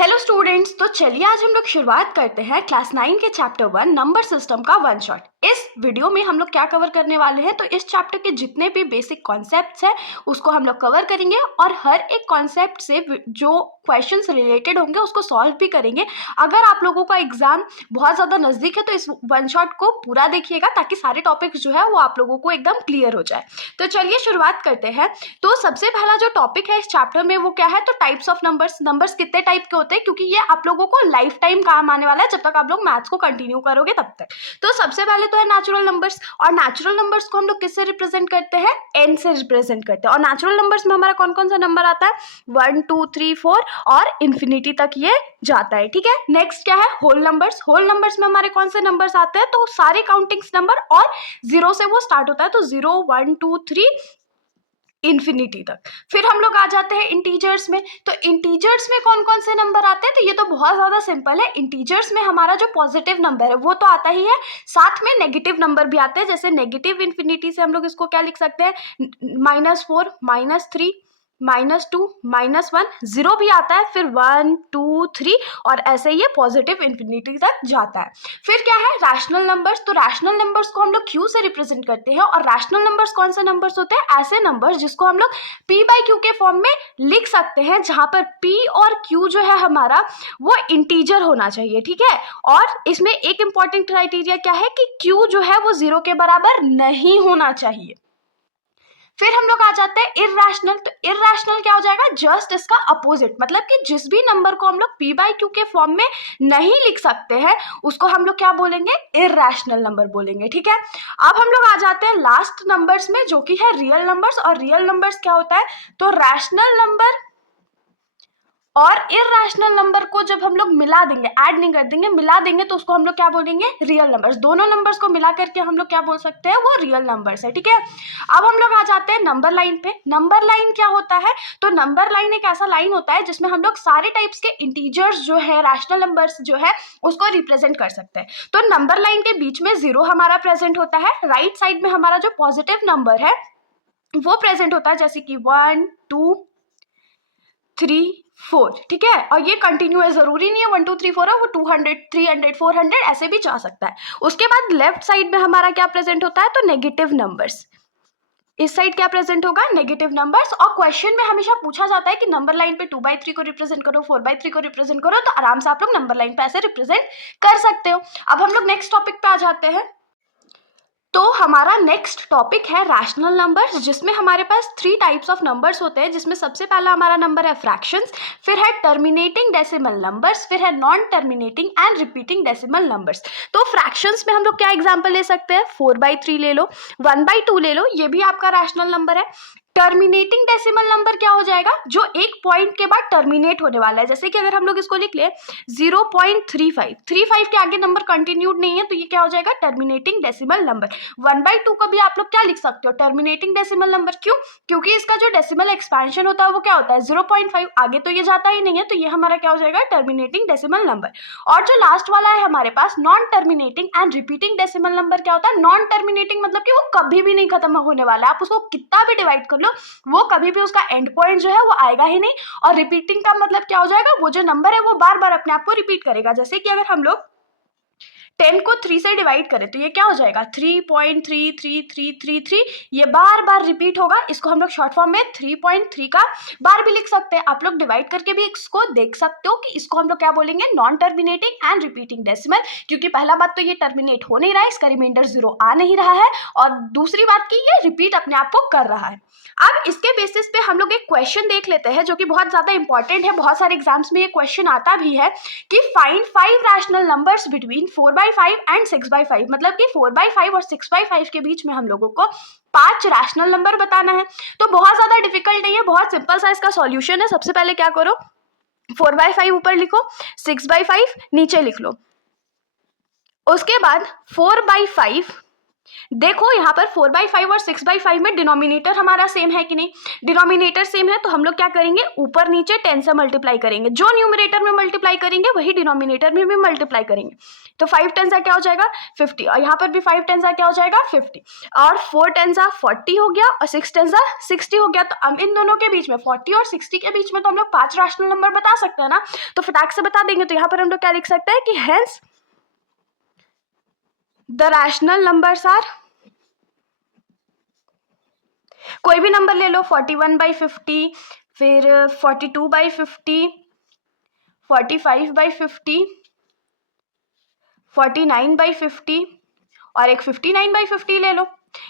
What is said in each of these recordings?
Hello students, तो चलिए आज हम लोग शुरुआत करते हैं क्लास 9 के चैप्टर 1 नंबर सिस्टम का वन शॉट। इस वीडियो में हम लोग क्या कवर करने वाले हैं, तो इस चैप्टर के जितने भी बेसिक कॉन्सेप्ट्स हैं उसको हम लोग कवर करेंगे और हर एक कॉन्सेप्ट से जो क्वेश्चंस रिलेटेड होंगे उसको सॉल्व भी करेंगे। अगर आप लोगों का एग्जाम बहुत ज़्यादा नज़दीक है तो इस वन शॉट को पूरा देखिएगा ताकि सारे टॉपिक्स जो है वो आप लोगों को एकदम क्लियर हो जाए। तो चलिए शुरुआत करते हैं। तो सबसे पहला जो टॉपिक है इस चैप्टर में वो क्या है, तो टाइप्स ऑफ नंबर्स कितने टाइप के होते हैं, क्योंकि ये आप लोगों को लाइफ टाइम काम आने वाला है जब तक आप लोग मैथ्स को कंटिन्यू करोगे तब तक। तो सबसे पहले तो है नेचुरल नंबर्स, और नेचुरल नंबर्स को हम लोग किससे रिप्रेजेंट करते हैं, एन से रिप्रेजेंट करते हैं। और नेचुरल नंबर्स में हमारा कौन कौन सा नंबर आता है, 1 2 3 4 और इन्फिनिटी तक ये जाता है। ठीक है, नेक्स्ट क्या है, होल नंबर्स। होल नंबर्स में हमारे कौन से नंबर्स आते हैं, तो सारे काउंटिंग्स नंबर और जीरो से वो स्टार्ट होता है, तो 0 1 2 3 इन्फिनिटी तक। फिर हम लोग आ जाते हैं इंटीजर्स में। तो इंटीजर्स में कौन कौन से नंबर आते हैं, तो ये तो बहुत ज़्यादा सिंपल है। इंटीजर्स में हमारा जो पॉजिटिव नंबर है वो तो आता ही है, साथ में नेगेटिव नंबर भी आते हैं। जैसे नेगेटिव इन्फिनिटी से हम लोग इसको क्या लिख सकते हैं, -4 -3 -2 -1, 0 भी आता है, फिर 1 2 3 और ऐसे ये पॉजिटिव इन्फिनिटी तक जाता है। फिर क्या है, रैशनल नंबर्स। तो रैशनल नंबर्स को हम लोग क्यू से रिप्रेजेंट करते हैं। और रैशनल नंबर्स कौन से नंबर्स होते हैं, ऐसे नंबर्स जिसको हम लोग p बाई क्यू के फॉर्म में लिख सकते हैं, जहां पर p और q जो है हमारा वो इंटीजर होना चाहिए। ठीक है, और इसमें एक इंपॉर्टेंट क्राइटेरिया क्या है कि q जो है वो 0 के बराबर नहीं होना चाहिए। फिर हम लोग आ जाते हैं इर्रेशनल। तो इर्रेशनल क्या हो जाएगा, जस्ट इसका अपोजिट, मतलब कि जिस भी नंबर को हम लोग p बाई क्यू के फॉर्म में नहीं लिख सकते हैं उसको हम लोग क्या बोलेंगे, इर्रेशनल नंबर बोलेंगे। ठीक है, अब हम लोग आ जाते हैं लास्ट नंबर्स में जो कि है रियल नंबर्स। और रियल नंबर्स क्या होता है, तो रैशनल नंबर और इर्रेशनल नंबर को जब हम लोग मिला देंगे, ऐड नहीं कर देंगे, मिला देंगे, तो उसको हम लोग क्या बोलेंगे, रियल नंबर्स। दोनों नंबर्स को मिला करके हम लोग क्या बोल सकते हैं, वो रियल नंबर्स है। ठीक है, अब हम लोग आ जाते हैं नंबर लाइन पे। नंबर लाइन क्या होता है, तो नंबर लाइन एक ऐसा लाइन होता है जिसमें हम लोग सारे टाइप्स के इंटीजर्स जो है, रैशनल नंबर्स जो है उसको रिप्रेजेंट कर सकते हैं। तो नंबर लाइन के बीच में 0 हमारा प्रेजेंट होता है, राइट साइड में हमारा जो पॉजिटिव नंबर है वो प्रेजेंट होता है, जैसे कि 1 2 3 4। ठीक है, और ये कंटिन्यू है, जरूरी नहीं है 1 2 3 4 है, वो 200 300 400 ऐसे भी जा सकता है। उसके बाद लेफ्ट साइड में हमारा क्या प्रेजेंट होता है, तो नेगेटिव नंबर्स। इस साइड क्या प्रेजेंट होगा, नेगेटिव नंबर्स। और क्वेश्चन में हमेशा पूछा जाता है कि नंबर लाइन पे 2/3 को रिप्रेजेंट करो, 4/3 को रिप्रेजेंट करो, तो आराम से आप लोग नंबर लाइन पे ऐसे रिप्रेजेंट कर सकते हो। अब हम लोग नेक्स्ट टॉपिक पे आ जाते हैं। तो हमारा नेक्स्ट टॉपिक है रैशनल नंबर्स, जिसमें हमारे पास 3 टाइप्स ऑफ नंबर्स होते हैं, जिसमें सबसे पहला हमारा नंबर है फ्रैक्शंस, फिर है टर्मिनेटिंग डेसिमल नंबर्स, फिर है non terminating and repeating decimal numbers. तो फ्रैक्शंस में हम लोग क्या एग्जांपल ले सकते हैं, 4/3 ले लो, 1/2 ले लो, ये भी आपका रैशनल नंबर है। टर्मिनेटिंग डेसिमल नंबर क्या हो जाएगा, जो एक पॉइंट के बाद टर्मिनेट होने वाला है। जैसे कि अगर हम लोग इसको लिख ले 0.35 के आगे नंबर कंटिन्यूड नहीं है, तो ये क्या हो जाएगा, टर्मिनेटिंग डेसिमल नंबर। 1/2 को भी आप लोग क्या लिख सकते हो, टर्मिनेटिंग डेसिमल नंबर। क्यों, क्योंकि इसका जो डेसिमल एक्सपेंशन होता है वो क्या होता है, 0.5, आगे तो ये जाता ही नहीं है, तो ये हमारा क्या हो जाएगा, टर्मिनेटिंग डेसिमल नंबर। और जो लास्ट वाला है हमारे पास non terminating and repeating decimal number, क्या होता है, नॉन टर्मिनेटिंग मतलब कि वो कभी भी नहीं खत्म होने वाला है, आप उसको कितना भी डिवाइड कर लो वो कभी भी उसका एंड पॉइंट जो है वो आएगा ही नहीं। और रिपीटिंग का मतलब क्या हो जाएगा, वो जो नंबर है वो बार बार अपने आप को रिपीट करेगा। जैसे कि अगर हम लोग 10 को 3 से डिवाइड करें तो ये क्या हो जाएगा, 3.33333, ये बार बार रिपीट होगा। इसको हम लोग शॉर्ट फॉर्म में 3.3 का बार भी लिख सकते हैं। आप लोग डिवाइड करके भी इसको देख सकते हो कि इसको हम लोग क्या बोलेंगे, non terminating and repeating decimal, क्योंकि पहला बात तो ये टर्मिनेट हो नहीं रहा है, इसका रिमाइंडर 0 आ नहीं रहा है, और दूसरी बात कि ये रिपीट अपने आप को कर रहा है। अब इसके बेसिस पे हम लोग एक क्वेश्चन देख लेते हैं जो कि बहुत ज्यादा इंपॉर्टेंट है, बहुत सारे एग्जाम्स में ये क्वेश्चन आता भी है कि find 5 rational numbers between 4/5 and 6/5, मतलब कि 4/5 और 6/5 के बीच में हम लोगों को 5 रैशनल नंबर बताना है। तो बहुत ज्यादा डिफिकल्ट नहीं है, बहुत सिंपल सा इसका सॉल्यूशन है। सबसे पहले क्या करो, 4/5 ऊपर लिखो, 6/5 नीचे लिख लो, उसके बाद 4/5 देखो यहाँ पर 4/5 और 6/5 में डिनोमिनेटर हमारा सेम है कि नहीं, डिनोमिनेटर सेम है तो हम लोग क्या करेंगे, ऊपर नीचे 10 से मल्टीप्लाई करेंगे, जो न्यूमरेटर में मल्टीप्लाई करेंगे वही डिनोमिनेटर में भी मल्टीप्लाई करेंगे। तो 5 10 क्या हो जाएगा 50, और यहाँ पर भी 5 10 क्या हो जाएगा 50, और 4 10 40 हो गया, और 6 10 60 हो गया। तो अब इन दोनों के बीच में 40 और 60 के बीच में तो हम लोग 5 रैशनल नंबर बता सकते हैं ना, तो फटाक से बता देंगे। तो यहाँ पर हम लोग क्या लिख सकते हैं कि hence the rational numbers are, कोई भी नंबर ले लो, 41/50, फिर 42/50, 45/50, 49/50 और एक 59/50 ले लो।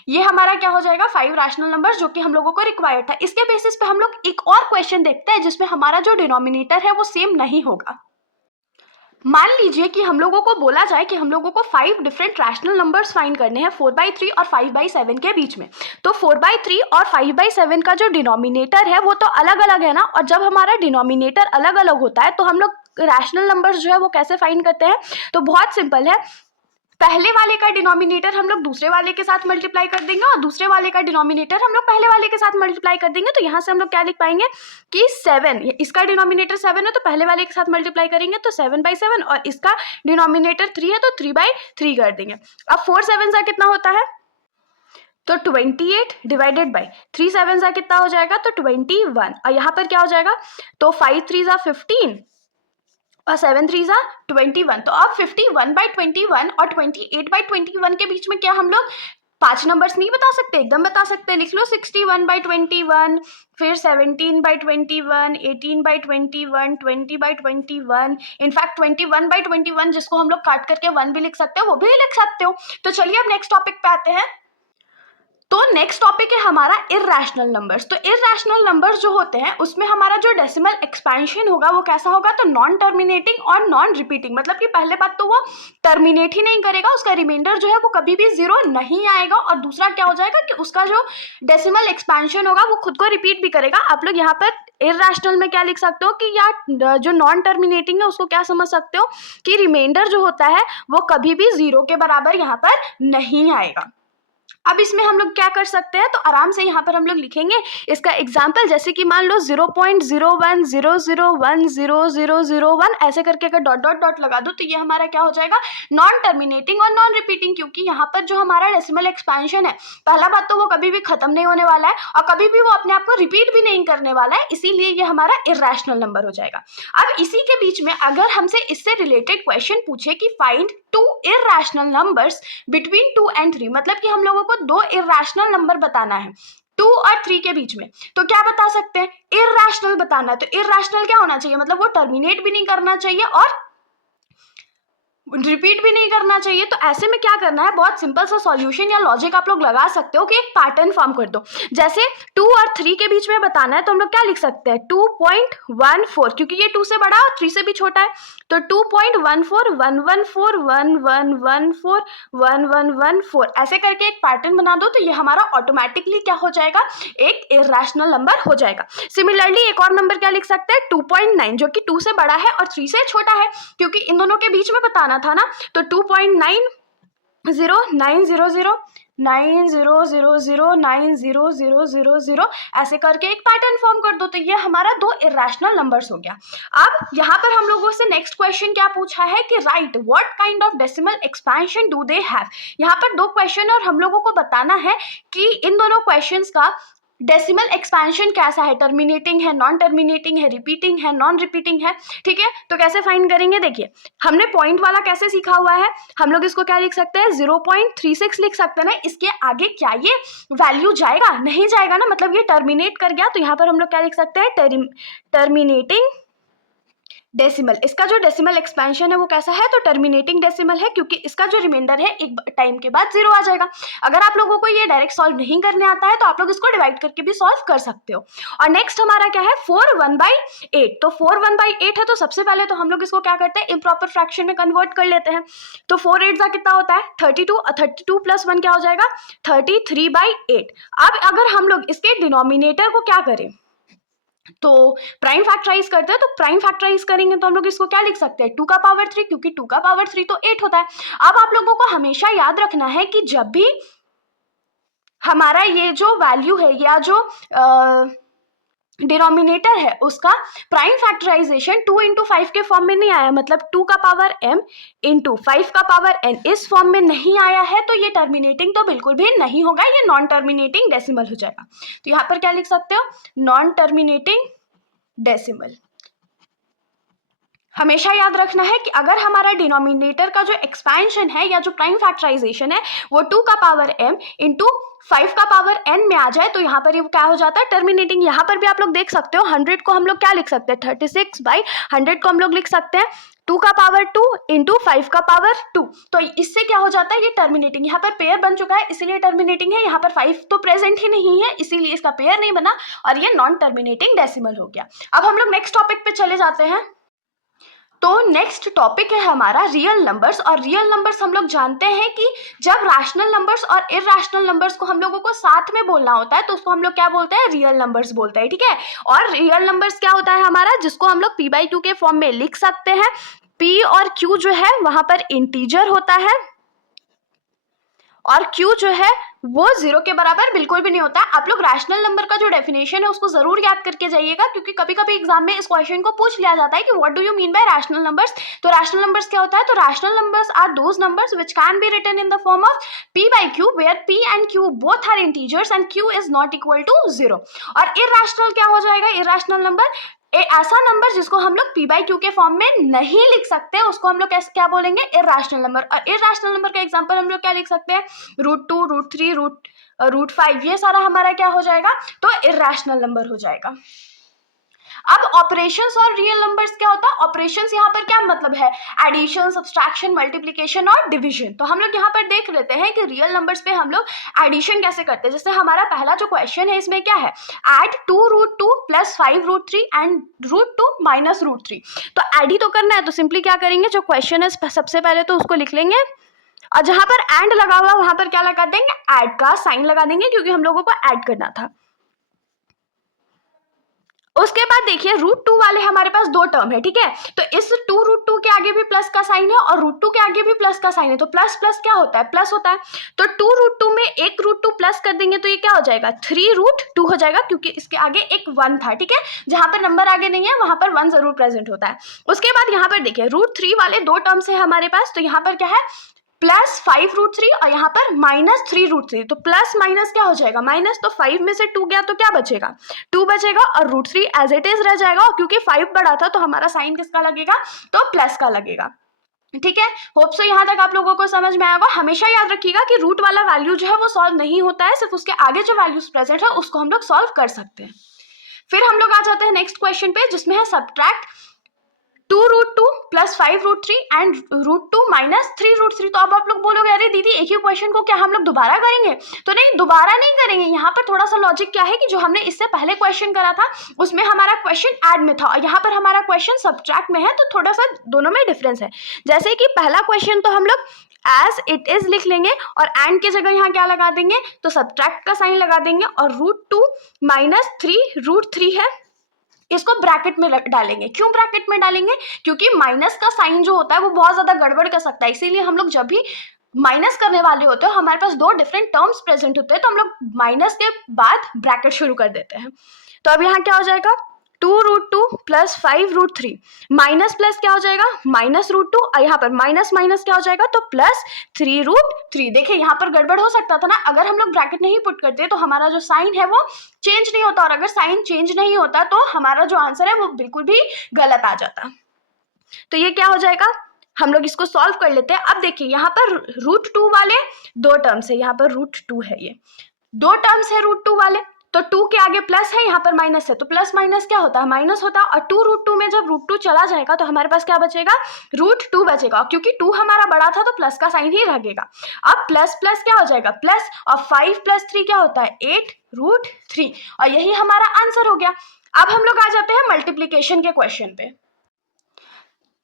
ये हमारा क्या हो जाएगा 5 रैशनल नंबर्स जो कि हम लोगों को रिक्वायर्ड था। इसके बेसिस पे हम लोग एक और क्वेश्चन देखते हैं जिसमें हमारा जो डिनोमिनेटर है वो सेम नहीं होगा। मान लीजिए कि हम लोगों को बोला जाए कि हम लोगों को 5 डिफरेंट रैशनल नंबर्स फाइंड करने हैं 4/3 और 5/7 के बीच में। तो 4/3 और 5/7 का जो डिनोमिनेटर है वो तो अलग अलग है ना, और जब हमारा डिनोमिनेटर अलग अलग होता है तो हम लोग रैशनल नंबर्स जो है वो कैसे फाइंड करते हैं, तो बहुत सिंपल है। पहले वाले का डिनोमिनेटर हम लोग दूसरे वाले के साथ मल्टीप्लाई कर देंगे, और दूसरे वाले का डिनोमिनेटर हम लोग पहले वाले के साथ मल्टीप्लाई कर देंगे। तो यहाँ से हम लोग क्या लिख पाएंगे कि 7, इसका डिनोमिनेटर 7 है तो पहले वाले के साथ मल्टीप्लाई करेंगे तो 7/7, और इसका डिनोमिनेटर 3 है तो 3/3 कर देंगे। अब 4 7 कितना होता है, तो 28 डिवाइडेड बाई 3 7 कितना हो जाएगा, तो 21, और यहाँ पर क्या हो जाएगा, तो 5 3 15 और 7 3 21। तो अब 51/21 और 28/21 के बीच में क्या हम लोग 5 नंबर्स नहीं बता सकते, एकदम बता सकते हैं। लिख लो 61/21, फिर 17/21, 18/21, 20/21, इनफैक्ट 21/21 जिसको हम लोग काट करके 1 भी लिख सकते हो वो भी लिख सकते हो। तो चलिए अब नेक्स्ट टॉपिक पे आते हैं। तो नेक्स्ट टॉपिक है हमारा इरैशनल नंबर्स। तो इरैशनल नंबर्स जो होते हैं उसमें हमारा जो डेसिमल एक्सपेंशन होगा वो कैसा होगा, तो नॉन टर्मिनेटिंग और नॉन रिपीटिंग। मतलब कि पहले बात तो वो टर्मिनेट ही नहीं करेगा, उसका रिमाइंडर जो है वो कभी भी 0 नहीं आएगा, और दूसरा क्या हो जाएगा कि उसका जो डेसिमल एक्सपेंशन होगा वो खुद को रिपीट भी करेगा। आप लोग यहाँ पर इरैशनल में क्या लिख सकते हो कि या जो नॉन टर्मिनेटिंग है उसको क्या समझ सकते हो कि रिमाइंडर जो होता है वो कभी भी 0 के बराबर यहाँ पर नहीं आएगा। अब इसमें हम लोग क्या कर सकते हैं, तो आराम से यहाँ पर हम लोग लिखेंगे इसका एग्जाम्पल। जैसे कि मान लो 0.0100100001 ऐसे करके अगर डॉट डॉट डॉट लगा दो तो ये हमारा क्या हो जाएगा, नॉन टर्मिनेटिंग और नॉन रिपीटिंग, क्योंकि यहाँ पर जो हमारा डेसिमल एक्सपेंशन है पहला बात तो वो कभी भी खत्म नहीं होने वाला है और कभी भी वो अपने आप को रिपीट भी नहीं करने वाला है, इसीलिए ये हमारा इरैशनल नंबर हो जाएगा। अब इसी के बीच में अगर हमसे इससे रिलेटेड क्वेश्चन पूछे कि find 2 irrational numbers between 2 and 3, मतलब कि हम लोगों को 2 इरैशनल नंबर बताना है 2 और 3 के बीच में, तो क्या बता सकते हैं, इरैशनल बताना है। तो इरैशनल क्या होना चाहिए, मतलब वो टर्मिनेट भी नहीं करना चाहिए और रिपीट भी नहीं करना चाहिए। तो ऐसे में क्या करना है, बहुत सिंपल सा सॉल्यूशन या लॉजिक आप लोग लगा सकते हो कि एक पैटर्न फॉर्म कर दो। जैसे 2 और 3 के बीच में बताना है तो हम लोग क्या लिख सकते हैं 2.14, क्योंकि ये 2 से बड़ा और 3 से भी छोटा है, तो 2.14 114 1114 1114 ऐसे करके एक पैटर्न बना दो, तो ये हमारा ऑटोमेटिकली क्या हो जाएगा, एक इरैशनल नंबर हो जाएगा। सिमिलरली एक और नंबर क्या लिख सकते हैं 2.9, जो कि 2 से बड़ा है और 3 से छोटा है, क्योंकि इन दोनों के बीच में बताना था ना, तो 2.90900090009000 ऐसे करके एक पैटर्न फॉर्म कर दो, तो ये हमारा 2 इरैशनल नंबर्स हो गया। अब यहाँ पर हम लोगों से नेक्स्ट क्वेश्चन क्या पूछा है कि right what kind of decimal expansion do they have. यहाँ पर 2 क्वेश्चन और हम लोगों को बताना है कि इन दोनों क्वेश्चंस का डेसिमल एक्सपेंशन कैसा है, टर्मिनेटिंग है, नॉन टर्मिनेटिंग है, रिपीटिंग है, नॉन रिपीटिंग है। ठीक है, तो कैसे फाइंड करेंगे, देखिए हमने पॉइंट वाला कैसे सीखा हुआ है, हम लोग इसको क्या लिख सकते हैं 0.36 लिख सकते हैं ना। इसके आगे क्या ये वैल्यू जाएगा, नहीं जाएगा ना, मतलब ये टर्मिनेट कर गया, तो यहाँ पर हम लोग क्या लिख सकते हैं टर्मिनेटिंग डेसिमल। इसका जो डेसिमल एक्सपेंशन है वो कैसा है, तो टर्मिनेटिंग डेसिमल है, क्योंकि इसका जो रिमाइंडर है एक टाइम के बाद 0 आ जाएगा। अगर आप लोगों को ये डायरेक्ट सॉल्व नहीं करने आता है तो आप लोग इसको डिवाइड करके भी सॉल्व कर सकते हो। और नेक्स्ट हमारा क्या है 4 1/8। तो 4 1/8 है, तो सबसे पहले तो हम लोग इसको क्या करते हैं इम्प्रॉपर फ्रैक्शन में कन्वर्ट कर लेते हैं। तो 4 8 कितना होता है 32, और 32 + 1 क्या हो जाएगा 33/8। अब अगर हम लोग इसके डिनोमिनेटर को क्या करें तो प्राइम फैक्टराइज करते हैं, तो प्राइम फैक्टराइज करेंगे तो हम लोग इसको क्या लिख सकते हैं, 2 का पावर 3, क्योंकि 2 का पावर 3 तो 8 होता है। अब आप लोगों को हमेशा याद रखना है कि जब भी हमारा ये जो वैल्यू है या जो डिनोमिनेटर है उसका प्राइम फैक्टराइजेशन 2 इंटू 5 के फॉर्म में नहीं आया, मतलब 2 का पावर m इंटू 5 का पावर n इस फॉर्म में नहीं आया है, तो ये टर्मिनेटिंग तो बिल्कुल भी नहीं होगा, ये नॉन टर्मिनेटिंग डेसिमल हो जाएगा। तो यहाँ पर क्या लिख सकते हो, नॉन टर्मिनेटिंग डेसिमल। हमेशा याद रखना है कि अगर हमारा डिनोमिनेटर का जो एक्सपेंशन है या जो प्राइम फैक्टराइजेशन है वो 2 का पावर m इंटू 5 का पावर n में आ जाए तो यहाँ पर ये क्या हो जाता है, टर्मिनेटिंग। यहाँ पर भी आप लोग देख सकते हो 100 को हम लोग क्या लिख सकते हैं, 36/100 को हम लोग लिख सकते हैं 2 का पावर 2 इंटू 5 का पावर 2। तो इससे क्या हो जाता है, ये टर्मिनेटिंग, यहाँ पर पेयर बन चुका है इसीलिए टर्मिनेटिंग है। यहाँ पर 5 तो प्रेजेंट ही नहीं है इसीलिए इसका पेयर नहीं बना और ये नॉन टर्मिनेटिंग डेसिमल हो गया। अब हम लोग नेक्स्ट टॉपिक पे चले जाते हैं। तो नेक्स्ट टॉपिक है हमारा रियल नंबर्स। और रियल नंबर्स हम लोग जानते हैं कि जब रैशनल नंबर्स और इरैशनल नंबर्स को हम लोगों को साथ में बोलना होता है तो उसको हम लोग क्या बोलते हैं, रियल नंबर्स बोलते हैं, ठीक है। और रियल नंबर्स क्या होता है हमारा, जिसको हम लोग p/q के फॉर्म में लिख सकते हैं। p और q जो है वहां पर इंटीजर होता है और q जो है वो 0 के बराबर बिल्कुल भी नहीं होता है। आप लोग रैशनल नंबर का जो डेफिनेशन है उसको जरूर याद करके जाइएगा, क्योंकि कभी कभी एग्जाम में इस क्वेश्चन को पूछ लिया जाता है कि what do you mean by rational numbers. तो रैशनल नंबर्स क्या होता है, तो rational numbers are those numbers which can be written in the form of p/q where p and q both are integers and q is not equal to 0। और irrational क्या हो जाएगा, irrational number ऐसा number जिसको हम लोग p/q के form में नहीं लिख सकते उसको हम लोग कैसे क्या बोलेंगे, इरैशनल नंबर। और इरैशनल नंबर का एग्जांपल हम लोग क्या लिख सकते हैं, √2, √3, √5, ये सारा हमारा क्या हो जाएगा, तो इरैशनल नंबर हो जाएगा। अब ऑपरेशंस और रियल नंबर्स क्या होता है, ऑपरेशंस यहाँ पर क्या मतलब है, एडिशन, सब्सट्रैक्शन, मल्टीप्लिकेशन और डिवीजन। तो हम लोग यहाँ पर देख लेते हैं कि रियल नंबर्स पे हम लोग एडिशन कैसे करते हैं। जैसे हमारा पहला जो क्वेश्चन है इसमें क्या है, ऐड 2√2 + 5√3 एंड √2 - √3। तो ऐड ही तो करना है, तो सिंपली क्या करेंगे, जो क्वेश्चन है सबसे पहले तो उसको लिख लेंगे और जहां पर एंड लगा हुआ वहां पर क्या लगा देंगे, ऐड का साइन लगा देंगे, क्योंकि हम लोगों को ऐड करना था। उसके बाद देखिए √2 वाले हमारे पास दो टर्म है, ठीक है। तो इस 2√2 के आगे भी प्लस का साइन है और √2 के आगे भी प्लस का साइन है, तो प्लस प्लस क्या होता है, प्लस होता है। तो 2√2 में एक √2 प्लस कर देंगे तो ये क्या हो जाएगा, 3√2 हो जाएगा, क्योंकि इसके आगे एक 1 था, ठीक है। जहां पर नंबर आगे नहीं है वहां पर 1 जरूर प्रेजेंट होता है। उसके बाद यहाँ पर देखिए √3 वाले दो टर्म्स है हमारे पास, तो यहाँ पर क्या है, +5√3 और यहाँ पर -3√3। तो प्लस माइनस क्या हो जाएगा, माइनस। तो 5 में से 2 गया तो क्या बचेगा, 2 बचेगा और √3 एज इट इज रह जाएगा। और क्योंकि 5 बड़ा था तो हमारा साइन किसका लगेगा, तो प्लस का लगेगा, ठीक है। होप सो यहाँ तक आप लोगों को समझ में आएगा। हमेशा याद रखिएगा कि रूट वाला वैल्यू जो है वो सॉल्व नहीं होता है, सिर्फ उसके आगे जो वैल्यूज प्रेजेंट है उसको हम लोग सॉल्व कर सकते हैं। फिर हम लोग आ जाते हैं नेक्स्ट क्वेश्चन पे, जिसमें है सब्ट्रैक्ट 2√2 + 5√3 एंड √2 - 3√3। तो अब आप लोग बोलोगे अरे दीदी एक ही क्वेश्चन को क्या हम लोग दोबारा करेंगे, तो नहीं, दोबारा नहीं करेंगे। यहाँ पर थोड़ा सा लॉजिक क्या है कि जो हमने इससे पहले क्वेश्चन करा था उसमें हमारा क्वेश्चन ऐड में था और यहाँ पर हमारा क्वेश्चन सब्ट्रैक्ट में है, तो थोड़ा सा दोनों में डिफरेंस है। जैसे कि पहला क्वेश्चन तो हम लोग एज इट इज लिख लेंगे और एंड की जगह यहाँ क्या लगा देंगे, तो सब्ट्रैक्ट का साइन लगा देंगे और √2 - 3√3 है, इसको ब्रैकेट में डालेंगे। क्यों ब्रैकेट में डालेंगे, क्योंकि माइनस का साइन जो होता है वो बहुत ज्यादा गड़बड़ कर सकता है, इसीलिए हम लोग जब भी माइनस करने वाले होते हैं हमारे पास दो डिफरेंट टर्म्स प्रेजेंट होते हैं, तो हम लोग माइनस के बाद ब्रैकेट शुरू कर देते हैं। तो अब यहाँ क्या हो जाएगा, 2√2 + 5√3 माइनस प्लस क्या हो जाएगा, -√2 और यहाँ पर माइनस माइनस क्या हो जाएगा, तो +3√3। देखिए यहाँ पर गड़बड़ हो सकता था ना, अगर हम लोग ब्रैकेट नहीं पुट करते तो हमारा जो साइन है वो चेंज नहीं होता, और अगर साइन चेंज नहीं होता तो हमारा जो आंसर है वो बिल्कुल भी गलत आ जाता। तो ये क्या हो जाएगा, हम लोग इसको सॉल्व कर लेते हैं। अब देखिए यहाँ पर √2 वाले दो टर्म्स है, यहाँ पर √2 है, ये दो टर्म्स है √2 वाले, तो 2 के आगे प्लस है, यहाँ पर माइनस है, तो प्लस माइनस क्या होता है, माइनस होता है। और 2√2 में जब √2 चला जाएगा तो हमारे पास क्या बचेगा, √2 बचेगा, क्योंकि 2 हमारा बड़ा था तो प्लस का साइन ही लगेगा। अब प्लस प्लस क्या हो जाएगा, प्लस, और 5 + 3 क्या होता है, 8√3, और यही हमारा आंसर हो गया। अब हम लोग आ जाते हैं मल्टीप्लीकेशन के क्वेश्चन पे।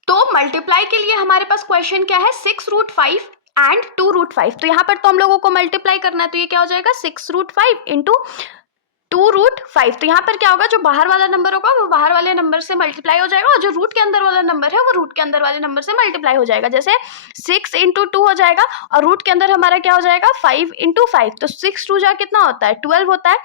तो मल्टीप्लाई के लिए हमारे पास क्वेश्चन क्या है, 6√5 एंड 2√5। तो यहाँ पर तो हम लोगों को मल्टीप्लाई करना है, तो ये क्या हो जाएगा, 6√5 इंटू 2√5। तो यहाँ पर क्या होगा, जो बाहर वाला नंबर होगा वो बाहर वाले नंबर से मल्टीप्लाई हो जाएगा और जो रूट के अंदर वाला नंबर है वो रूट के अंदर वाले नंबर से मल्टीप्लाई हो जाएगा। जैसे 6 × 2 हो जाएगा और रूट के अंदर हमारा क्या हो जाएगा 5 × 5। तो 6 2 जा कितना होता है 12 होता है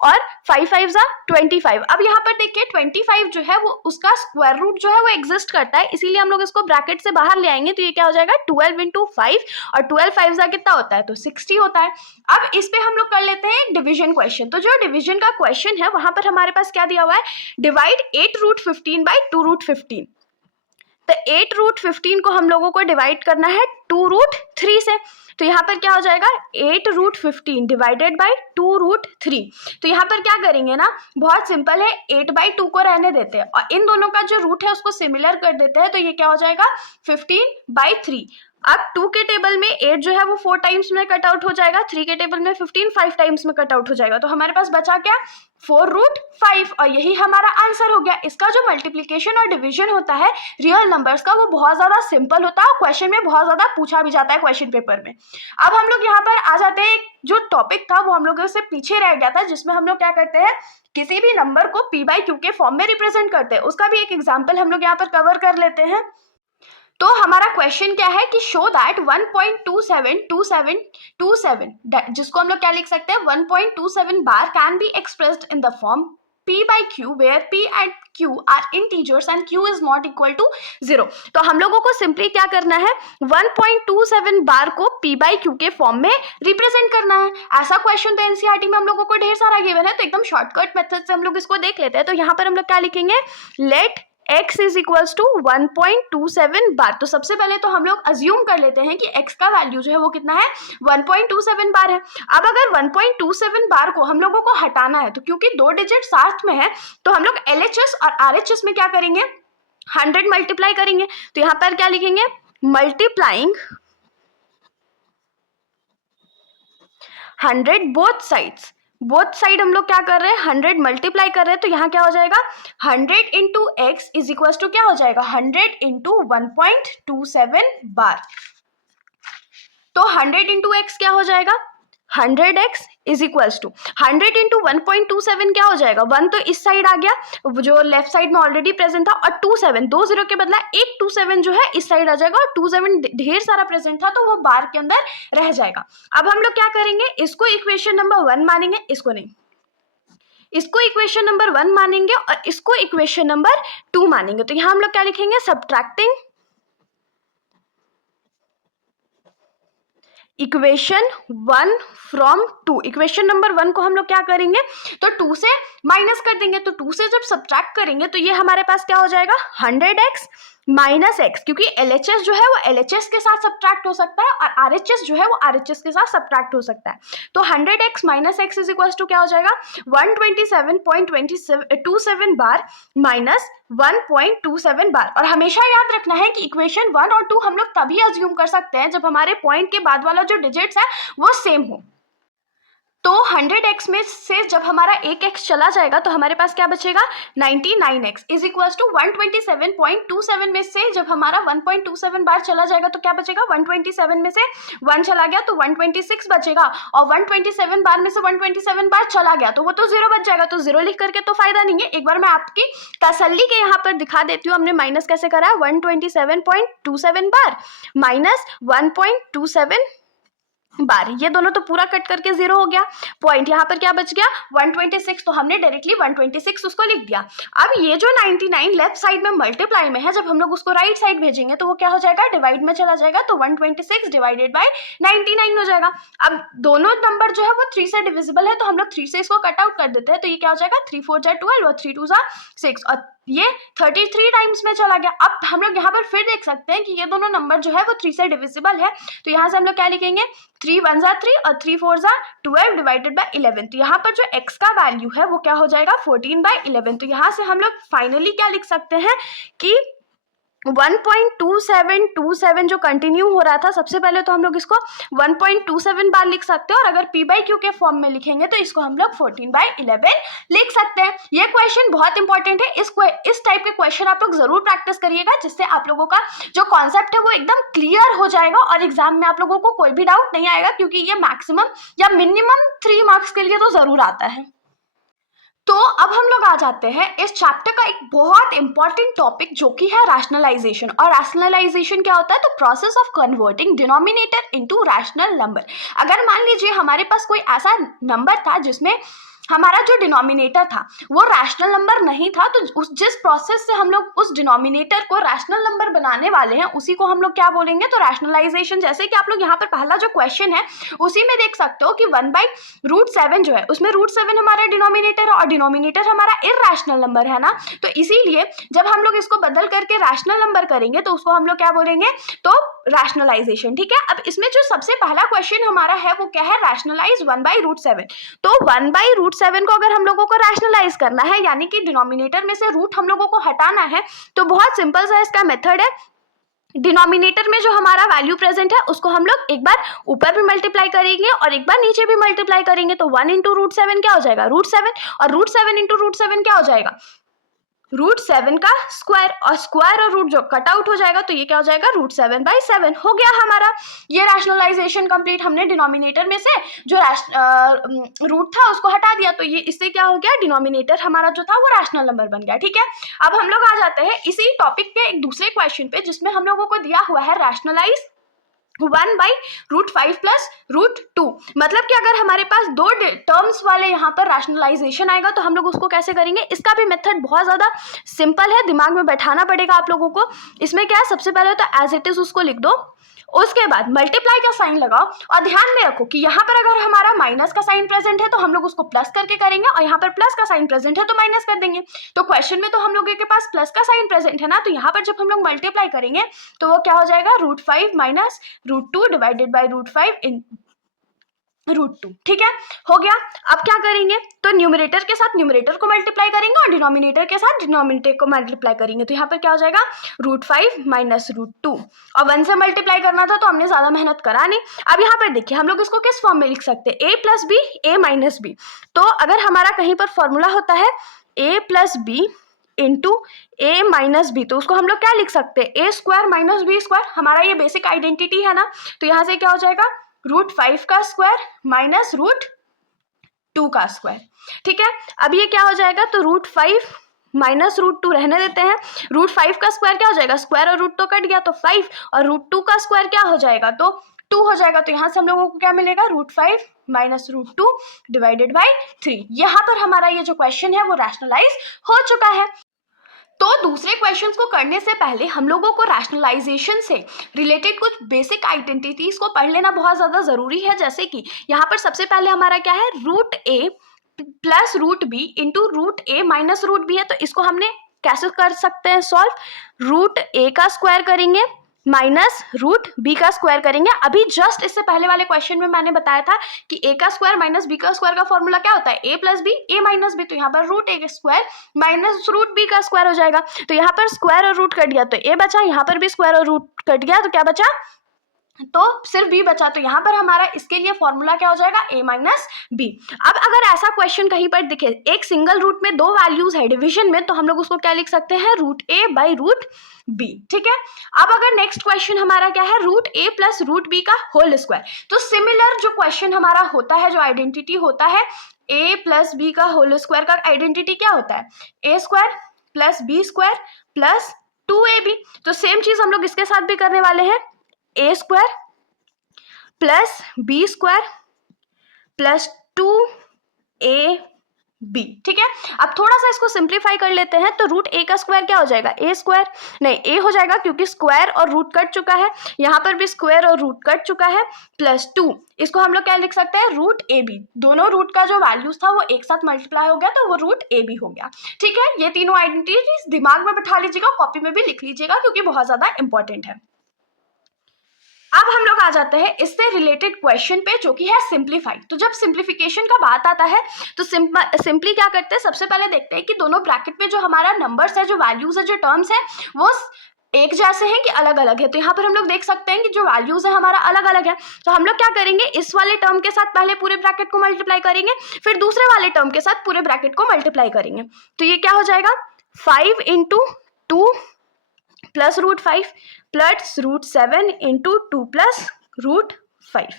और 5 5 जा 25। अब यहाँ पर देखिए 25 जो है वो उसका स्क्वायर रूट जो है वो एग्जिस्ट करता है, इसीलिए हम लोग इसको ब्रैकेट से बाहर ले आएंगे। तो ये क्या हो जाएगा 12 × 5 और 12 5 जा कितना होता है तो 60 होता है। अब इस पे हम लोग कर लेते हैं एक डिवीजन क्वेश्चन। तो जो डिवीजन का क्वेश्चन है वहां पर हमारे पास क्या दिया हुआ है, डिवाइड 8√15 बाई 2√15। तो 8√15 को हम लोगों को डिवाइड करना है 2√3 से। तो यहाँ पर क्या हो जाएगा 8√15 डिवाइडेड बाई 2√3। तो यहाँ पर क्या करेंगे ना, बहुत सिंपल है, 8/2 को रहने देते हैं और इन दोनों का जो रूट है उसको सिमिलर कर देते हैं। तो ये क्या हो जाएगा 15/3। अब 2 के टेबल में 8 जो है वो 4 टाइम्स में कट आउट हो जाएगा, 3 के टेबल में 15 5 टाइम्स में कट आउट हो जाएगा। तो हमारे पास बचा क्या 4√5 और यही हमारा आंसर हो गया। इसका जो मल्टीप्लिकेशन और डिवीजन होता है रियल नंबर्स का वो बहुत ज़्यादा सिंपल होता है और क्वेश्चन में बहुत ज़्यादा पूछा भी जाता है क्वेश्चन पेपर में। अब हम लोग यहाँ पर आ जाते हैं, जो टॉपिक था वो हम लोगों से पीछे रह गया था, जिसमें हम लोग क्या करते हैं किसी भी नंबर को p/q के फॉर्म में रिप्रेजेंट करते हैं। उसका भी एक एग्जाम्पल हम लोग यहाँ पर कवर कर लेते हैं। तो हमारा क्वेश्चन क्या है कि शो दैट 1.272727 जिसको हम लोग क्या लिख सकते हैं 1.27 बार can be expressed in the form p/q where p and q are integers and q is not equal to 0। तो हम लोगों को सिंपली क्या करना है 1.27 बार को p/q के फॉर्म में रिप्रेजेंट करना है। ऐसा क्वेश्चन तो एनसीईआरटी में हम लोगों को ढेर सारा गिवन है, तो एकदम शॉर्टकट मेथड से हम लोग इसको देख लेते हैं। तो यहाँ पर हम लोग क्या लिखेंगे, let x is equals to 1.27 bar. तो सबसे पहले तो हम लोग अज्यूम कर लेते हैं कि x का वैल्यू जो है वो कितना है 1.27 बार है। अब अगर 1.27 बार को हम लोगों को हटाना है, तो क्योंकि 2 डिजिट साथ में है तो हम लोग LHS और RHS में क्या करेंगे 100 मल्टीप्लाई करेंगे। तो यहाँ पर क्या लिखेंगे multiplying 100 both sides. Both side हम लोग क्या कर रहे हैं 100 मल्टीप्लाई कर रहे हैं। तो यहाँ क्या हो जाएगा 100 × x इज इक्वल टू क्या हो जाएगा 100 × 1.27 बार। तो 100 × x क्या हो जाएगा 100x इज इक्वल्स टू 100 × 1.27 क्या हो जाएगा 1 तो इस साइड आ गया जो लेफ्ट साइड में ऑलरेडी प्रेजेंट था और 27 2 0 के बदला एक 27 जो है इस साइड आ जाएगा और 27 ढेर सारा प्रेजेंट था तो वो बार के अंदर रह जाएगा। अब हम लोग क्या करेंगे, इसको इक्वेशन नंबर 1 मानेंगे, इसको नहीं, इसको इक्वेशन नंबर 1 मानेंगे और इसको इक्वेशन नंबर 2 मानेंगे। तो यहाँ हम लोग क्या लिखेंगे subtracting equation 1 from 2। Equation number 1 को हम लोग क्या करेंगे तो 2 से माइनस कर देंगे। तो 2 से जब सब्ट्रैक्ट करेंगे तो ये हमारे पास क्या हो जाएगा 100x माइनस x, क्योंकि LHS जो है वो LHS के साथ सब्ट्रैक्ट हो सकता है और RHS जो है वो RHS के साथ सब्ट्रैक्ट हो सकता है। तो 100x minus x is equal to क्या हो जाएगा 127.27 बार माइनस 1.27 बार। और हमेशा याद रखना है कि इक्वेशन 1 और 2 हम लोग तभी अज्यूम कर सकते हैं जब हमारे पॉइंट के बाद वाला जो डिजिट्स है वो सेम हो। तो 100x में से जब हमारा एक x चला जाएगा तो हमारे पास क्या बचेगा 99x इज इक्वल टू 127.27 में से जब हमारा 1.27 बार चला जाएगा तो क्या बचेगा 127 में से 1 चला गया तो 126 बचेगा और 127 बार में से 127 बार चला गया तो वो तो 0 बच जाएगा। तो 0 लिख करके तो फायदा नहीं है, एक बार मैं आपकी तसल्ली के यहाँ पर दिखा देती हूँ हमने माइनस कैसे करा है 127.27 बार माइनस 1.27 बार, ये दोनों तो पूरा कट करके 0 हो गया। पॉइंट यहाँ पर क्या बच गया 126, तो हमने डायरेक्टली 126 उसको लिख दिया। अब ये जो 99 लेफ्ट साइड में मल्टीप्लाई में है, जब हम लोग उसको राइट साइड भेजेंगे तो वो क्या हो जाएगा डिवाइड में चला जाएगा, तो 126 डिवाइडेड बाय 99 हो जाएगा। अब दोनों नंबर जो है वो 3 से डिविजिबल है तो हम लोग 3 से इसको कट आउट कर देते हैं। तो ये क्या हो जाएगा 3 4 जा 12 और 3 2 जा 6 और ये 33 टाइम्स में चला गया। अब हम लोग यहाँ पर फिर देख सकते हैं कि ये दोनों नंबर जो है वो 3 से डिविजिबल है। तो यहाँ से हम लोग क्या लिखेंगे 3 1 जा 3 और 3 4 जा 12 डिवाइडेड बाय 11। तो यहाँ पर जो x का वैल्यू है वो क्या हो जाएगा 14/11। तो यहाँ से हम लोग फाइनली क्या लिख सकते हैं कि 1.2727 जो कंटिन्यू हो रहा था, सबसे पहले तो हम लोग इसको 1.27 बार लिख सकते हैं और अगर p/q के फॉर्म में लिखेंगे तो इसको हम लोग 14/11 लिख सकते हैं। ये क्वेश्चन बहुत इंपॉर्टेंट है, इस टाइप के क्वेश्चन आप लोग जरूर प्रैक्टिस करिएगा जिससे आप लोगों का जो कॉन्सेप्ट है वो एकदम क्लियर हो जाएगा और एग्जाम में आप लोगों को कोई भी डाउट नहीं आएगा, क्योंकि ये मैक्सिमम या मिनिमम 3 मार्क्स के लिए तो जरूर आता है। तो अब हम लोग आ जाते हैं इस चैप्टर का एक बहुत इंपॉर्टेंट टॉपिक जो कि है रैशनलाइजेशन। और रैशनलाइजेशन क्या होता है? तो process of converting denominator into rational number. अगर मान लीजिए हमारे पास कोई ऐसा नंबर था जिसमें हमारा जो डिनोमिनेटर था वो रैशनल नंबर नहीं था, तो उस जिस प्रोसेस से हम लोग उस डिनोमिनेटर को रैशनल नंबर बनाने वाले हैं उसी को हम लोग क्या बोलेंगे? तो रैशनलाइजेशन। जैसे कि आप लोग यहाँ पर पहला जो क्वेश्चन है उसी में देख सकते हो कि 1/√7 जो है उसमें √7 हमारा डिनोमिनेटर है और डिनोमिनेटर हमारा इरैशनल नंबर है ना, तो इसीलिए जब हम लोग इसको बदल करके रैशनल नंबर करेंगे तो उसको हम लोग क्या बोलेंगे? तो रैशनलाइजेशन। ठीक है, अब इसमें जो सबसे पहला क्वेश्चन हमारा है वो क्या है? रैशनलाइज 1/√7। तो 1/√7 को अगर हम लोगों को रैशनलाइज करना है यानी कि डिनोमिनेटर में से रूट हम लोगों को हटाना है, तो बहुत सिंपल सा इसका मेथड है। डिनोमिनेटर में जो हमारा वैल्यू प्रेजेंट है उसको हम लोग एक बार ऊपर भी मल्टीप्लाई करेंगे और एक बार नीचे भी मल्टीप्लाई करेंगे, तो 1 × √7 क्या हो जाएगा? √7, और √7 × √7 क्या हो जाएगा? √7 का स्क्वायर, और स्क्वायर और रूट जो कट आउट हो जाएगा तो ये क्या हो जाएगा? √7/7 हो गया हमारा। ये रैशनलाइजेशन कंप्लीट। हमने डिनोमिनेटर में से जो रूट था उसको हटा दिया, तो ये इससे क्या हो गया? डिनोमिनेटर हमारा जो था वो रैशनल नंबर बन गया। ठीक है, अब हम लोग आ जाते हैं इसी टॉपिक के एक दूसरे क्वेश्चन पे जिसमें हम लोगों को दिया हुआ है रैशनलाइज 1/√5 + √2। मतलब कि अगर हमारे पास दो टर्म्स वाले यहाँ पर रैशनलाइजेशन आएगा तो हम लोग उसको कैसे करेंगे? इसका भी मेथड बहुत ज़्यादा सिंपल है, दिमाग में बैठाना पड़ेगा आप लोगों को। इसमें क्या है? सबसे पहले तो एज इट इज उसको लिख दो, उसके बाद मल्टीप्लाई का साइन लगाओ और ध्यान में रखो कि यहाँ पर अगर हमारा माइनस का साइन प्रेजेंट है तो हम लोग उसको प्लस करके करेंगे, और यहाँ पर प्लस का साइन प्रेजेंट है तो माइनस कर देंगे। तो क्वेश्चन में तो हम लोगों के पास प्लस का साइन प्रेजेंट है ना, तो यहाँ पर जब हम लोग मल्टीप्लाई करेंगे तो वो क्या हो जाएगा? √5 - √2 / √5 इन √2। ठीक है, हो गया। अब क्या करेंगे? तो न्यूमरेटर के साथ न्यूमरेटर को मल्टीप्लाई करेंगे और डिनोमिनेटर के साथ डिनोमिनेटर को मल्टीप्लाई करेंगे, तो यहाँ पर क्या हो जाएगा? √5 - √2, और 1 से मल्टीप्लाई करना था तो हमने ज़्यादा मेहनत करा नहीं। अब यहाँ पर देखिए हम लोग इसको किस फॉर्म में लिख सकते हैं? a + b, a - b। तो अगर हमारा कहीं पर फॉर्मूला होता है a + b × a - b, तो उसको हम लोग क्या लिख सकते हैं? a² - b²। हमारा ये बेसिक आइडेंटिटी है ना, तो यहाँ से क्या हो जाएगा? √5 का स्क्वायर - √2 का स्क्वायर। ठीक है, अब ये क्या हो जाएगा? तो √5 - √2 रहने देते हैं। √5 का स्क्वायर क्या हो जाएगा? स्क्वायर और रूट तो कट गया तो 5, और √2 का स्क्वायर क्या हो जाएगा? तो 2 हो जाएगा। तो यहाँ से हम लोगों को क्या मिलेगा? √5 - √2 / 3। यहाँ पर हमारा ये जो क्वेश्चन है वो रैशनलाइज हो चुका है। तो दूसरे क्वेश्चंस को करने से पहले हम लोगों को रैशनलाइजेशन से रिलेटेड कुछ बेसिक आइडेंटिटीज को पढ़ लेना बहुत ज़्यादा ज़रूरी है। जैसे कि यहाँ पर सबसे पहले हमारा क्या है? √a + √b × √a - √b है, तो इसको हमने कैसे कर सकते हैं सॉल्व? √a का स्क्वायर करेंगे -√b का स्क्वायर करेंगे। अभी जस्ट इससे पहले वाले क्वेश्चन में मैंने बताया था कि a का स्क्वायर - b का स्क्वायर का फॉर्मूला क्या होता है? a + b, a - b। तो यहाँ पर √a का स्क्वायर -√b का स्क्वायर हो जाएगा, तो यहाँ पर स्क्वायर और रूट कट गया तो a बचा, यहाँ पर भी स्क्वायर और रूट कट गया तो क्या बचा? तो सिर्फ b बचा। तो यहाँ पर हमारा इसके लिए फॉर्मूला क्या हो जाएगा? a - b। अब अगर ऐसा क्वेश्चन कहीं पर दिखे, एक सिंगल रूट में दो वैल्यूज है डिवीजन में, तो हम लोग उसको क्या लिख सकते हैं? √a/√b। ठीक है, अब अगर नेक्स्ट क्वेश्चन हमारा क्या है? √a + √b का होल स्क्वायर। तो सिमिलर जो क्वेश्चन हमारा होता है, जो आइडेंटिटी होता है a + b का होल स्क्वायर का आइडेंटिटी क्या होता है? a² + b² + 2ab। तो सेम चीज हम लोग इसके साथ भी करने वाले हैं, a² + b² + 2ab। ठीक है, अब थोड़ा सा इसको सिंप्लीफाई कर लेते हैं, तो √a का स्क्वायर क्या हो जाएगा? a² नहीं, a हो जाएगा क्योंकि स्क्वायर और रूट कट चुका है, यहाँ पर भी स्क्वायर और रूट कट चुका है, +2। इसको हम लोग क्या लिख सकते हैं? √ab। दोनों रूट का जो वैल्यूज था वो एक साथ मल्टीप्लाई हो गया तो वो √ab हो गया। ठीक है, ये तीनों आइडेंटिटीज दिमाग में बैठा लीजिएगा, कॉपी में भी लिख लीजिएगा क्योंकि बहुत ज्यादा इंपॉर्टेंट है। अब हम लोग आ जाते हैं इससे रिलेटेड क्वेश्चन पे जो कि है सिंप्लीफाई। तो जब सिंप्लीफिकेशन का बात आता है तो सिंपली क्या करते हैं? सबसे पहले देखते हैं कि दोनों ब्रैकेट में जो हमारा नंबर्स है, जो वैल्यूज है, जो टर्म्स है, वो एक जैसे हैं कि अलग अलग है। तो यहाँ पर हम लोग देख सकते हैं कि जो वैल्यूज है हमारा अलग अलग है। तो हम लोग क्या करेंगे? इस वाले टर्म के साथ पहले पूरे ब्रैकेट को मल्टीप्लाई करेंगे, फिर दूसरे वाले टर्म के साथ पूरे ब्रैकेट को मल्टीप्लाई करेंगे। तो ये क्या हो जाएगा? 5 × 2 + √5 + √7 × 2 + √5।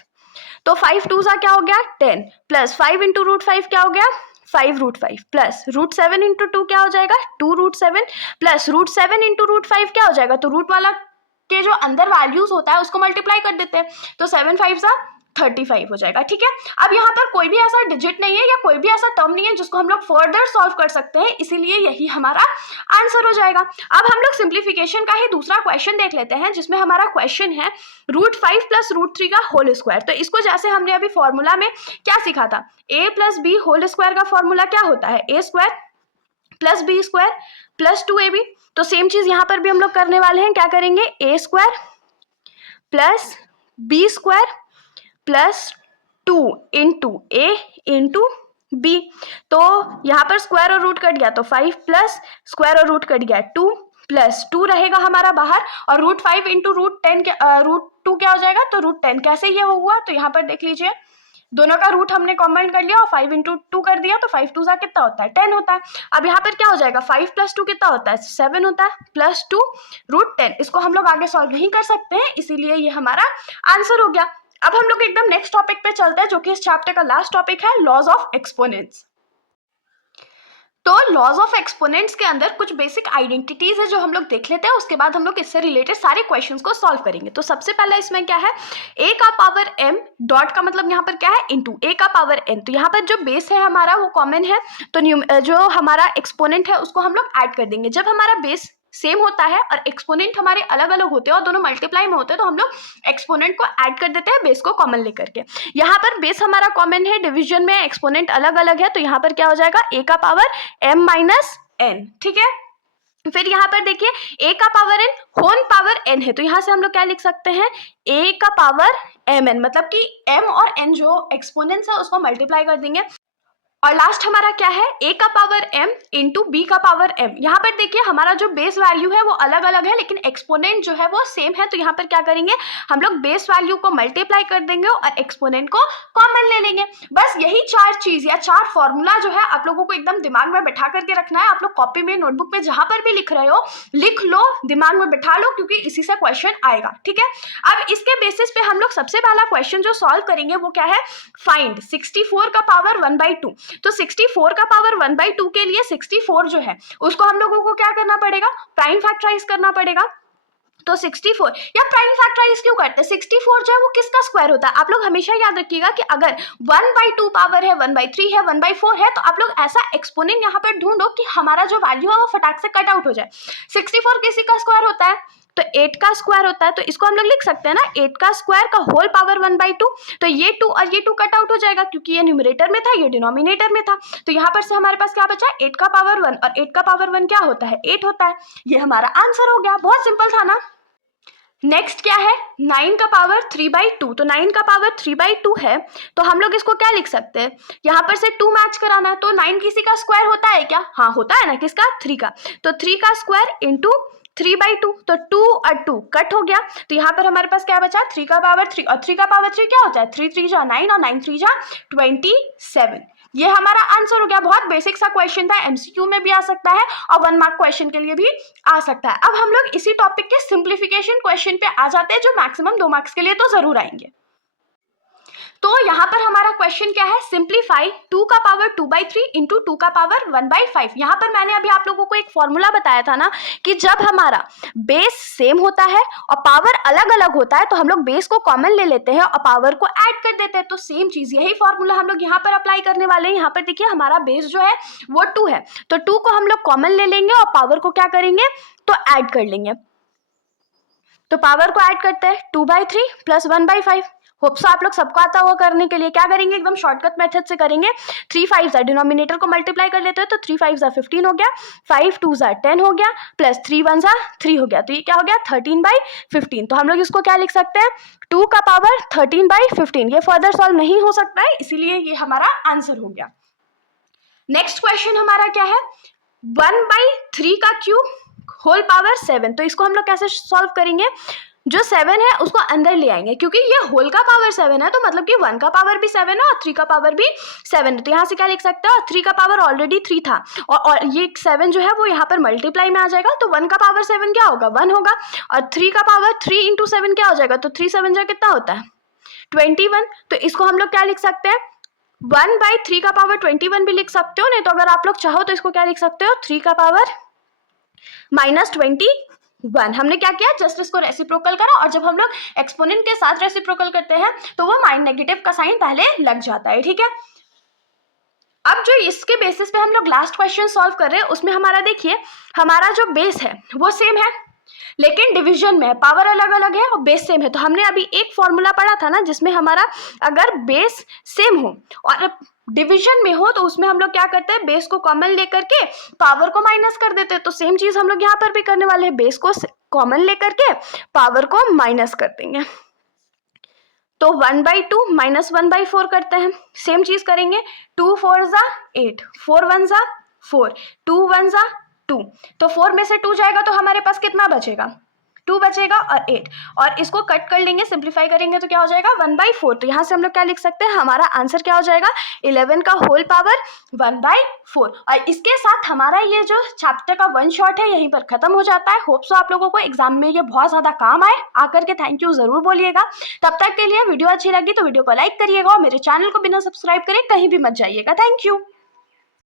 तो 5 2 क्या हो गया? 10 + 5 × √5 क्या हो गया? 5√5 प्लस √7 इंटू 2 क्या हो जाएगा 2√7 प्लस √7 इंटू √5 क्या हो जाएगा, तो रूट वाला के जो अंदर वैल्यूज होता है उसको मल्टीप्लाई कर देते हैं, तो 7 5 35 हो जाएगा। ठीक है, अब यहाँ पर कोई भी ऐसा डिजिट नहीं है या कोई भी ऐसा टर्म नहीं है जिसको हम लोग फर्दर सॉल्व कर सकते हैं, इसीलिए यही हमारा आंसर हो जाएगा। अब हम लोग सिंप्लीफिकेशन का ही दूसरा क्वेश्चन देख लेते हैं, जिसमें हमारा क्वेश्चन है √5 प्लस √3 का होल स्क्वायर। तो इसको जैसे हमने अभी फॉर्मूला में क्या सीखा था, a plus b whole square का फॉर्मूला क्या होता है, a square plus b square plus 2ab। तो सेम चीज यहाँ पर भी हम लोग करने वाले हैं, क्या करेंगे, a square plus b square plus 2 into a into b. तो यहाँ पर स्क्वायर और रूट कट गया तो 5 प्लस स्क्वायर और रूट कट गया 2 प्लस 2 रहेगा हमारा बाहर, और √5 इंटू √10 √2 क्या हो जाएगा, तो √10 कैसे ये हुआ, तो यहाँ पर देख लीजिए दोनों का रूट हमने कॉमन कर लिया और 5 इंटू 2 कर दिया, तो 5 2 कितना होता है 10 होता है। अब यहाँ पर क्या हो जाएगा 5 प्लस 2 कितना होता है 7 होता है, प्लस 2 √10। इसको हम लोग आगे सॉल्व नहीं कर सकते हैं, इसीलिए ये हमारा आंसर हो गया। अब हम लोग एकदम नेक्स्ट टॉपिक पे चलते हैं, जो कि इस चैप्टर का लास्ट टॉपिक है, लॉज ऑफ एक्सपोनेंट्स। तो लॉज ऑफ एक्सपोनेंट्स के अंदर कुछ बेसिक आइडेंटिटीज है जो हम लोग देख लेते हैं, उसके बाद हम लोग इससे रिलेटेड सारे क्वेश्चंस को सॉल्व करेंगे। तो सबसे पहला इसमें क्या है, a का पावर m डॉट का मतलब यहाँ पर क्या है इनटू a का पावर n। तो यहाँ पर जो बेस है हमारा वो कॉमन है, तो जो हमारा एक्सपोनेंट है उसको हम लोग ऐड कर देंगे। जब हमारा बेस सेम होता है और एक्सपोनेंट हमारे अलग अलग होते हैं और दोनों मल्टीप्लाई में होते हैं, तो हम लोग एक्सपोनेंट को ऐड कर देते हैं बेस को कॉमन लेकर के। यहाँ पर बेस हमारा कॉमन है, डिवीजन में एक्सपोनेंट अलग अलग है, तो यहाँ पर क्या हो जाएगा a का पावर m माइनस n। ठीक है, फिर यहाँ पर देखिए a का power n whole power n है, तो यहाँ से हम लोग क्या लिख सकते हैं, a का पावर mn, मतलब कि m और n जो एक्सपोनेंट्स है उसको मल्टीप्लाई कर देंगे। और लास्ट हमारा क्या है, a का पावर m इंटू बी का पावर m। यहाँ पर देखिए हमारा जो बेस वैल्यू है वो अलग अलग है, लेकिन एक्सपोनेंट जो है वो सेम है, तो यहाँ पर क्या करेंगे, हम लोग बेस वैल्यू को मल्टीप्लाई कर देंगे और एक्सपोनेंट को कॉमन ले लेंगे। बस यही चार चीज या चार फॉर्मूला जो है आप लोगों को एकदम दिमाग में बैठा करके रखना है। आप लोग कॉपी में, नोटबुक में, जहां पर भी लिख रहे हो लिख लो, दिमाग में बैठा लो, क्योंकि इसी से क्वेश्चन आएगा। ठीक है, अब इसके बेसिस पे हम लोग सबसे पहला क्वेश्चन जो सॉल्व करेंगे वो क्या है, फाइंड 64 का पावर 1/2। तो 64 का पावर 1/2 के लिए 64 जो है उसको हम लोगों को क्या करना पड़ेगा, प्राइम फैक्टराइज करना पड़ेगा। तो 64 या प्राइम फैक्टराइज क्यों करते हैं, 64 जो है वो किसका स्क्वायर होता है, आप लोग हमेशा याद रखिएगा कि अगर 1/2 पावर है, 1/3 है, 1/4 है, तो आप लोग ऐसा एक्सपोनेंट यहाँ पर ढूंढो कि हमारा जो वैल्यू है वो फटाक से कट आउट हो जाए। 64 किसी का स्क्वायर होता है, तो 8 का स्क्वायर होता है, तो इसको हम लोग लिख सकते हैं ना 8 का स्क्वायर का होल पावर 1/2। तो ये 2 और ये 2 कट आउट हो जाएगा, क्योंकि ये न्यूमरेटर में था, ये डिनोमिनेटर में था। तो यहाँ पर से हमारे पास क्या बचा, 8 का पावर 1, और 8 का पावर 1 क्या होता है, 8 होता है। ये हमारा आंसर हो गया, बहुत सिंपल था ना। नेक्स्ट क्या है, 9 का पावर 3/2। तो 9 का पावर 3/2 है, तो हम लोग इसको क्या लिख सकते हैं, यहाँ पर से 2 मैच कराना है, तो 9 किसी का स्क्वायर होता है क्या, हाँ होता है ना, किसका, 3 का। तो 3 का स्क्वायर इंटू 3/2, तो 2 और 2 कट हो गया, तो यहाँ पर हमारे पास क्या बचा, 3 का पावर 3, और 3 का पावर 3 क्या होता है, 3 3 जा 9 और 9 3 जा 27। ये हमारा आंसर हो गया। बहुत बेसिक सा क्वेश्चन था, एमसीक्यू में भी आ सकता है और 1 मार्क क्वेश्चन के लिए भी आ सकता है। अब हम लोग इसी टॉपिक के सिंप्लीफिकेशन क्वेश्चन पे आ जाते हैं, जो मैक्सिमम 2 मार्क्स के लिए तो जरूर आएंगे। तो यहाँ पर हमारा क्वेश्चन क्या है, सिंप्लीफाई 2 का पावर 2/3 इंटू 2 का पावर 1/5। यहाँ पर मैंने अभी आप लोगों को एक फॉर्मूला बताया था ना कि जब हमारा बेस सेम होता है और पावर अलग अलग होता है, तो हम लोग बेस को कॉमन ले लेते हैं और पावर को ऐड कर देते हैं। तो सेम चीज, यही फॉर्मूला हम लोग यहाँ पर अप्लाई करने वाले हैं। यहाँ पर देखिए हमारा बेस जो है वो 2 है, तो 2 को हम लोग कॉमन ले लेंगे और पावर को क्या करेंगे, तो ऐड कर लेंगे। तो पावर को ऐड करते हैं, 2/3 प्लस 1/5। होप सो आप लोग सबको आता होगा करने के लिए। क्या करेंगे, एकदम शॉर्टकट मेथड से करेंगे, 3 5 डिनोमिनेटर को मल्टीप्लाई कर लेते हैं, तो 3 5 15 हो गया, 5 2 10 हो गया, प्लस 3 1 3 हो गया, तो ये क्या हो गया 13/15। तो हम लोग इसको क्या लिख सकते हैं, 2 का पावर 13/15। ये फर्दर सॉल्व नहीं हो सकता है, इसीलिए ये हमारा आंसर हो गया। नेक्स्ट क्वेश्चन हमारा क्या है, 1/3 का क्यूब होल पावर 7। तो इसको हम लोग कैसे सॉल्व करेंगे, जो 7 है उसको अंदर ले आएंगे, क्योंकि ये होल का पावर 7 है, तो मतलब कि 1 का पावर भी 7 है और 3 का पावर भी 7 है। तो यहाँ से क्या लिख सकते हो, 3 का पावर ऑलरेडी 3 था और ये 7 जो है वो यहाँ पर मल्टीप्लाई में आ जाएगा, तो 1 का पावर 7 क्या होगा, 1 होगा, और 3 का पावर 3 इंटू 7 क्या हो जाएगा, तो 3 7 जा कितना होता है 21। तो इसको हम लोग क्या लिख सकते हैं, 1/3 का पावर 21 भी लिख सकते हो, नहीं तो अगर आप लोग चाहो तो इसको क्या लिख सकते हो, 3 का पावर -21। हमने क्या किया, जस्ट इसको रेसिप्रोकल करा, और जब हम लोग एक्सपोनेंट के साथ रेसिप्रोकल करते हैं तो वो नेगेटिव का साइन पहले लग जाता है, ठीक है। अब जो इसके बेसिस पे हम लोग लास्ट क्वेश्चन सॉल्व कर रहे हैं उसमें हमारा देखिए, हमारा जो बेस है वो सेम है लेकिन डिवीजन में पावर अलग अलग है और बेस सेम है। तो हमने अभी एक फॉर्मूला पढ़ा था ना जिसमें हमारा अगर बेस सेम हो और डिवीजन में हो तो उसमें हम लोग क्या करते हैं, बेस को कॉमन लेकर के पावर को माइनस कर देते हैं। तो सेम चीज हम लोग यहाँ पर भी करने वाले हैं, बेस को कॉमन लेकर के पावर को माइनस कर देंगे। तो 1/2 -1/4 करते हैं, सेम चीज करेंगे। 2 4 ज़ा 8, 4 1 ज़ा 4, 2 1 ज़ा 2, तो 4 में से 2 जाएगा तो हमारे पास कितना बचेगा, 2 बचेगा और 8, और इसको कट कर लेंगे, सिंप्लीफाई करेंगे तो क्या हो जाएगा 1/4। तो यहाँ से हम लोग क्या लिख सकते हैं, हमारा आंसर क्या हो जाएगा 11 का होल पावर 1/4। और इसके साथ हमारा ये जो चैप्टर का वन शॉट है यहीं पर खत्म हो जाता है। होप सो आप लोगों को एग्जाम में ये बहुत ज़्यादा काम आए, आकर के थैंक यू ज़रूर बोलिएगा। तब तक के लिए वीडियो अच्छी लगी तो वीडियो को लाइक करिएगा और मेरे चैनल को बिना सब्सक्राइब करे कहीं भी मत जाइएगा। Thank you.